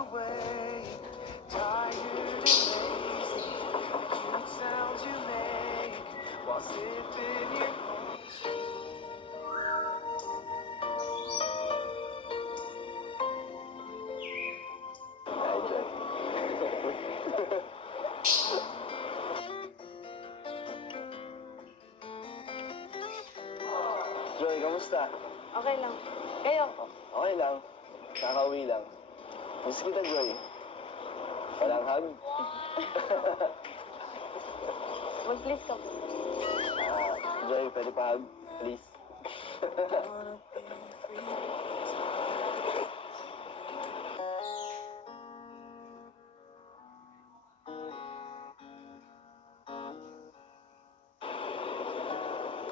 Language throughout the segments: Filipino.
awake, tired and lazy. The cute sounds you make while sipping your Hi, Joy. Joy, kamusta? Okay lang. Kayo? Okay lang. Kakauwi lang. Miss kita, Joy. Walang hug? Mag-please ka po. Joy, pwede pa hug? Please.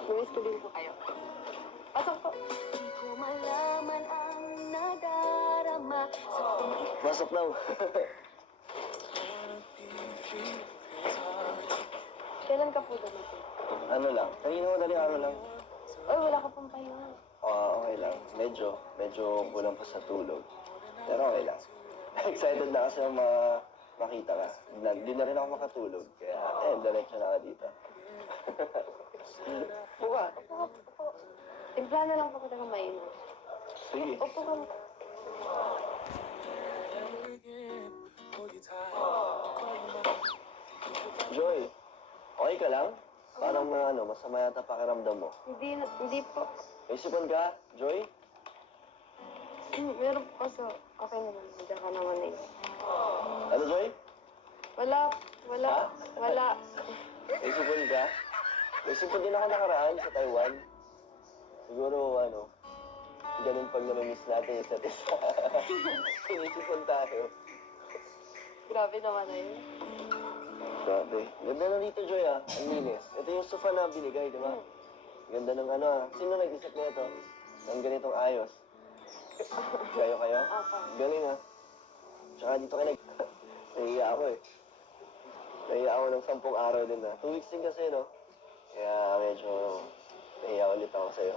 Miss ko din po kayo. Pasok po. Di ko malaman ang nadarama sa tuwing Pasok daw. Kailan ka po dumating? Ano lang? Kanina mo dali araw lang. Uy, wala ka pong pahinga. Okay lang. Medyo kulang pa sa tulog. Pero okay lang. Excited na kasi makita ka. Di na rin ako makatulog. Kaya, diretso na ka dito. Buka. Opo. Timpla na lang po kita ng mainit. Sige. Opo ka. Joy, okay ka lang? Parang masama yata pakiramdam mo. Hindi po. May sipon ka, Joy? Meron po kaso. Okay naman. Diyan ka naman eh. Ano, Joy? Wala. Ha? Wala. May sipon ka? May sipon din ako nakaraan sa Taiwan. Siguro, ganun pag namimiss natin isa't isa. Sinisipon tayo. Grabe naman na yun. Grabe. Ganda na dito, Joy, ah. Ang linis. Ito yung sofa na binigay, di ba? Ganda ng Sino nag-isip na ito? Ng ganitong ayos. Kayo? Apa. Galing, ah. Tsaka dito kayo nahiya ako, eh. Nahiya ako ng 10 araw din, ah. 2 weeks din kasi, no? Kaya medyo nahiya ulit ako sa'yo.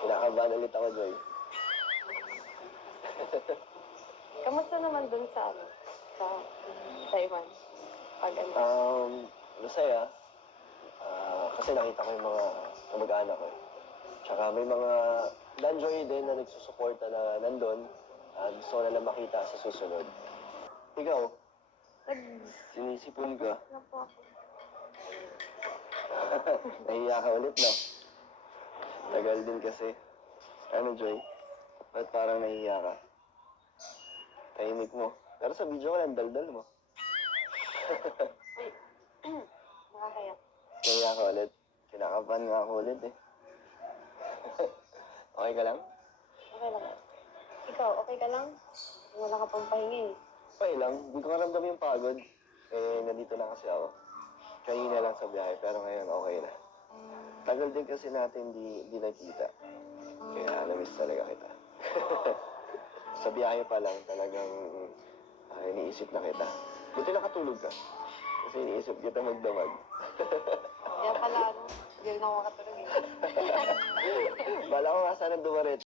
Kinakabahan ulit ako, Joy. Kamusta naman dun sa Taiwan? Pag Masaya. Kasi nakita ko yung mga kamag-anak ko. Tsaka may mga Danjoy din na nagsusuporta na nandun. Gusto ko na lang makita sa susunod. Ikaw, sinisipon ka. na po ako. Nahiya ka ulit, no? Tagal din kasi. Ano, Joy? Ba't parang nahiya ka? Tahimik mo. Pero sa video ko lang, daldal mo. Nakakaya. Nahiya ka ulit. Kinakabahan nga ako ulit, eh. Okay ka lang? Okay lang. Ikaw, okay ka lang? Wala ka pang pahinga eh. Okay lang. Hindi ko maramdam yung pagod. Nandito na kasi ako. Kanina lang sa biyahe, pero ngayon okay na. Tagal din kasi natin di nakita. Kaya na-miss talaga kita. Sa biyahe pa lang talagang iniisip na kita. Buti nakatulog ka. Kasi iniisip kita magdamag. Kaya pala, hindi rin ako makatulog eh. Bala ko nga sana dumaret.